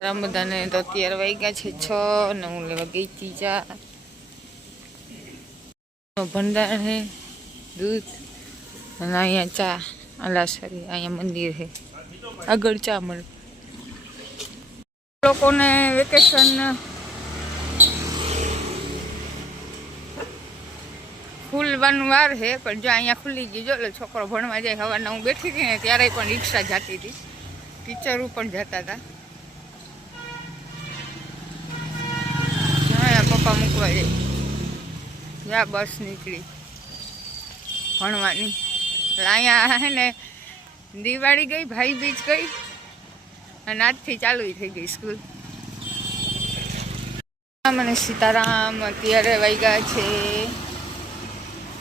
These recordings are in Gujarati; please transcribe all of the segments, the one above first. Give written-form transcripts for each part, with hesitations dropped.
બધાને તો અત્યારે વાગ્યા છે 6 ને હું લેવા ગઈ હતી ચા ભંડાર હે દૂધ અને અહીંયા ચા અલા સરી અહીંયા મંદિર છે આગળ ચા મળે લોકોને વેકેશન ખુલવાનું વાર છે પણ જો અહીંયા ખુલી ગઈ જો એટલે છોકરો ભણવા જાય સવારના હું બેઠી હતી ને ત્યારે પણ રિક્ષા જતી હતી ટીચરો પણ જતા હતા પપ્પા મૂકવા જાય જ્યાં બસ નીકળી ભણવાની એટલે અહીંયા હે ને દિવાળી ગઈ ભાઈ બીજ ગઈ અને આજથી ચાલુ થઈ ગઈ સ્કૂલ મને સીતારામ અત્યારે વાગ્યા છે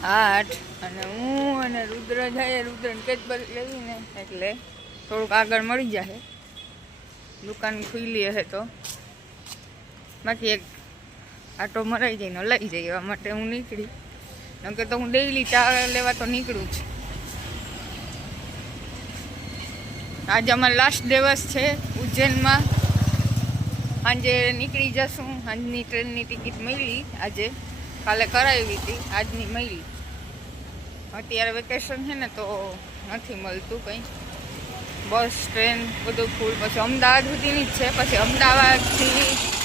8 અને હું અને રુદ્ર જાય રુદ્રને કેદબર લેવીને એટલે થોડુંક આગળ મળી જાય દુકાન ખુલ્લી હશે તો બાકી એક આટો મરાઈ જાય ને લઈ જાય એવા માટે હું નીકળી કે તો હું ડેઈલી ચા લેવા તો નીકળું જ આજે અમારો લાસ્ટ દિવસ છે ઉજ્જૈનમાં સાંજે નીકળી જશું સાંજની ટ્રેનની ટિકિટ મળી આજે કાલે કરાવી હતી આજની મળી અત્યારે વેકેશન છે ને તો નથી મળતું કંઈ બસ ટ્રેન બધું ફૂલ પછી અમદાવાદ સુધીની જ છે પછી અમદાવાદથી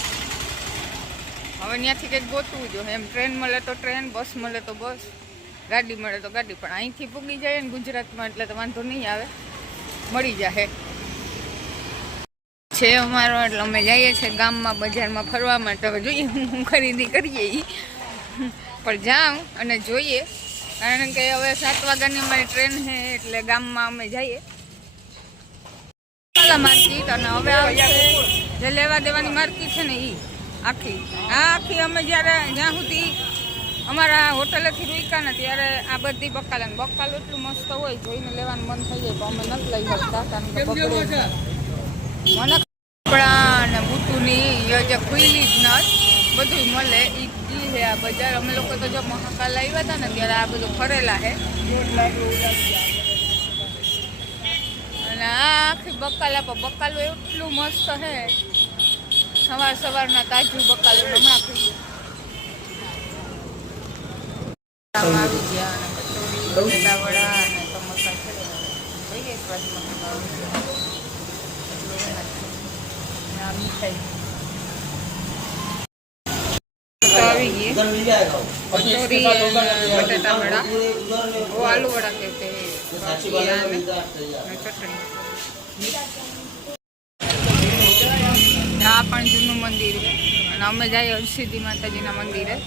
હવે ત્યાંથી કંઈક ગોતવું જોઈએ એમ ટ્રેન મળે તો ટ્રેન બસ મળે તો બસ ગાડી મળે તો ગાડી પણ અહીંથી પૂગી જાય ને ગુજરાતમાં એટલે તો વાંધો નહીં આવે મળી જાય છે અમારો એટલે અમે જઈએ છીએ ગામમાં બજારમાં ફરવા માટે હવે જોઈએ હું ખરીદી કરીએ પણ જાઉં અને જોઈએ કારણ કે હવે 7 વાગ્યાની અમારી ટ્રેન છે એટલે ગામમાં અમે જઈએ માર્કેટ અને હવે આવશે જે લેવા દેવાની માર્કેટ છે ને એ આખી અમે જ્યારે જ્યાં સુધી અમારા હોટલેથી રૂક્યા ને ત્યારે આ બધી બકાલાને બકાલો એટલું મસ્ત હોય જોઈને લેવાનું મન થઈ જાય પણ અમે નથી લઈ શકતા કારણ કે મને કપડા ને બુટુની જે ખુલ્લી જ નથી બધું મળે એ છે આ બજાર અમે લોકો તો જો મહાકાલ આવ્યા હતા ને ત્યારે આ બધું ફરેલા છે અને આ આખી બકાલા પર બકાલો એટલું મસ્ત છે સવારના તાજું બકાલું હમણાં આવી ગયા અને કચોરી બટેટા વડા અને સમોસા છે જોઈએ સ્વાદમાં મીઠાઈ આવી ગઈ કચોરી બટેટા વડા वो आलू वड़ा कहते हैं चटनी આ પણ જૂનું મંદિર છે અને અમે જઈએ હરસિદ્ધિ માતાજીના મંદિરે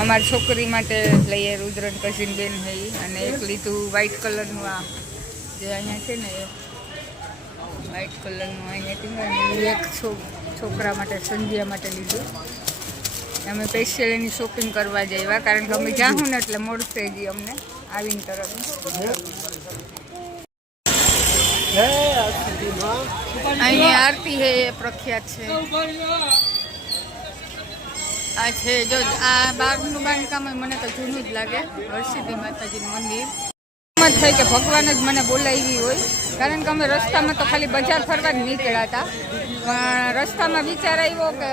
અમારી છોકરી માટે લઈએ રુદ્રન કઝિન બેન છે અને એક લીધું વ્હાઈટ કલરનું આ જે અહીંયા છે ને એ વ્હાઈટ કલરનું અહીંયાથી એક છોકરા માટે સંધ્યા માટે લીધું અમે સ્પેશિયલ એની શોપિંગ કરવા જઈએ કારણ કે અમે જાઉં ને એટલે મળશે જ અમને આવીને તરફ અહીંની આરતી છે એ પ્રખ્યાત છે આ છે જો આ બારનું બાંધકામ મને તો જૂનું જ લાગે હરસિદ્ધિ માતાજીનું મંદિર એમ જ થાય કે ભગવાન જ મને બોલાવી હોય કારણ કે અમે રસ્તામાં તો ખાલી બજાર ફરવા જ નીકળ્યા હતા પણ રસ્તામાં વિચાર આવ્યો કે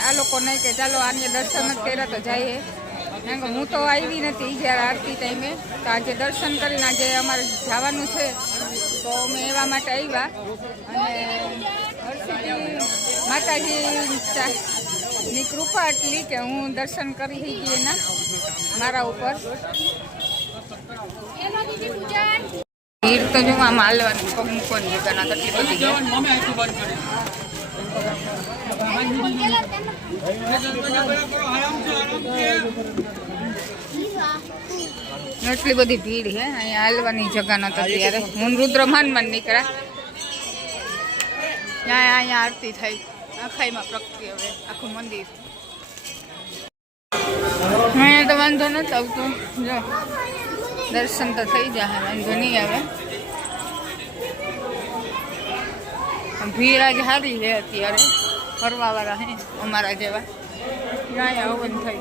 આ લોકો નહીં કે ચાલો આને દર્શન જ કર્યા તો જઈએ કારણ કે હું તો આવી નથી જ્યારે આરતી ટાઈમે તો આજે દર્શન કરીને આજે અમારે જવાનું છે તો અમે એવા માટે આવ્યા અને હરસિદ્ધિ માતાજીની કૃપા એટલી કે હું દર્શન કરી ગઈ એના મારા ઉપર ભીડ તો જો આમ હાલવાની પગ મૂકવાની જગ્યા કેટલી બધી એટલી બધી ભીડ છે અહીંયા હાલવાની જગ્યા નતો ત્યારે હું રુદ્ર માન નીકળ્યા ત્યાં અહીંયા આરતી થઈ આખાઈમાં પ્રગટી હવે આખું મંદિર અહીંયા તો વાંધો નથી આવતું જો દર્શન તો થઈ જાય વાંધો નહીં આવે ભીડ આજે સારી છે અત્યારે ફરવાવાળા હે અમારા જેવા ત્યાં હવન થઈ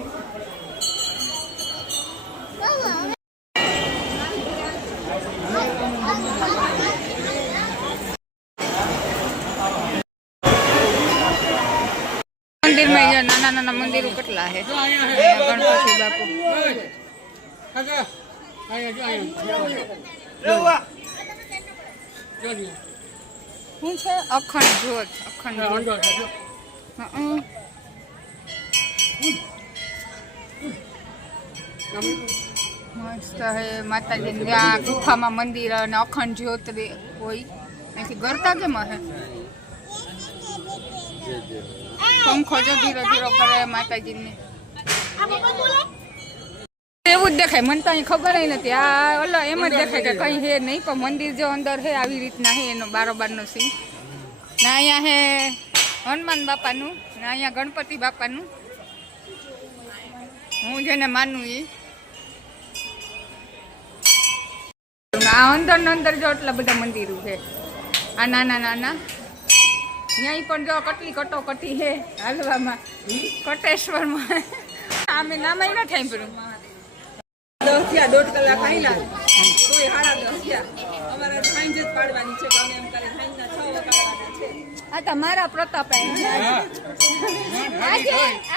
મંદિરમાં જો નાના નાના મંદિરો કેટલા છે. ગણપતિ બાપુ શું છે? અખંડ જ્યોત. અખંડ જ્યોત. મસ્ત હે માતાજી ત્યાં ગુફામાં મંદિર અને અખંડ જ્યોત હોય. અહીંથી ગરતા કેમ હે? પંખો જો ધીરો ધીરો કરે માતાજીને. એવું જ દેખાય. મને તો અહીં ખબર નથી. આ ઓલો એમ જ દેખાય કે કંઈ હે નહીં, પણ મંદિર જો અંદર હે આવી રીતના હે એનો બારોબારનો સીન. ને અહીંયા હે હનુમાન બાપાનું ને અહીંયા ગણપતિ બાપાનું. હું જેને માનું એ આ અંદર ને અંદર જો એટલા બધા મંદિરો છે. આ નાના નાના ત્યાં પણ જો કેટલી કટોકટી છે હાલવામાં. કટેશ્વરમાં અમે નામાય ન થાય પેલું 1.5 કલાક આયલા તોય 10:30 અમારે સાંજ જ પાડવાની છે. અમે એમ કરે સાંજના 6 વગાડવાના છે. આ તમારા પ્રતાપ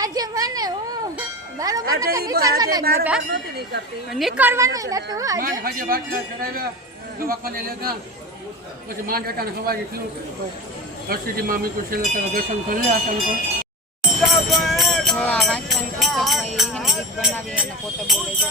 આજે મને બરોબર નીકળવાનું નતું આજે બાટલા ચડાવ્યા દવાખાને લેતા પછી માંડ અટાણે સવારે થયું હર્ષિદી મામી કુશલ દર્શન કરી આસન પર વાંચન પુસ્તકમાં ગીત બનાવી અને પોતે બોલે છે.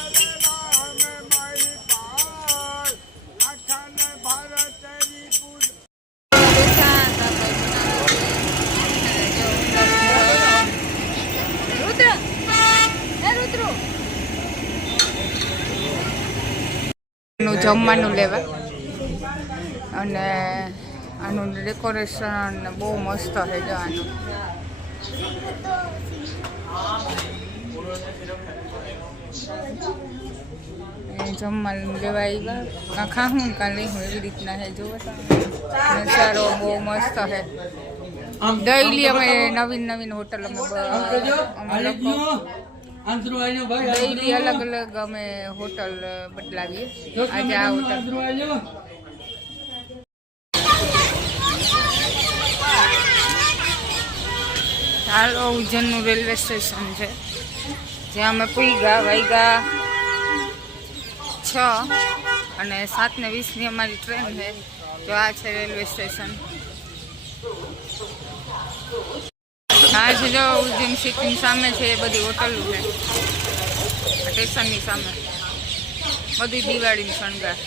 જમવાનું લેવા અને આનું ડેકોરેશન બહુ મસ્ત છે. જો આનું જમવાનું લેવા આવ્યા ખાવું કાં લઈ હું એવી રીતના છે. જોવો નજારો બહુ મસ્ત છે. ડેઈલી અમે નવીન નવીન હોટલ અમે લોકો ડેઈલી અલગ અલગ અમે હોટલ બદલાવીએ. આજે આ હોટલ હાલો ઉજ્જૈનનું રેલવે સ્ટેશન છે જ્યાં અમે પૂગ્યા વાગ્યા 6 અને 7:20ની અમારી ટ્રેન છે. તો આ છે રેલવે સ્ટેશન. આ છે જો ઉજ્જૈન સિટીની સામે છે એ બધી હોટલો છે. સ્ટેશનની સામે બધી દિવાળીની શણગાર.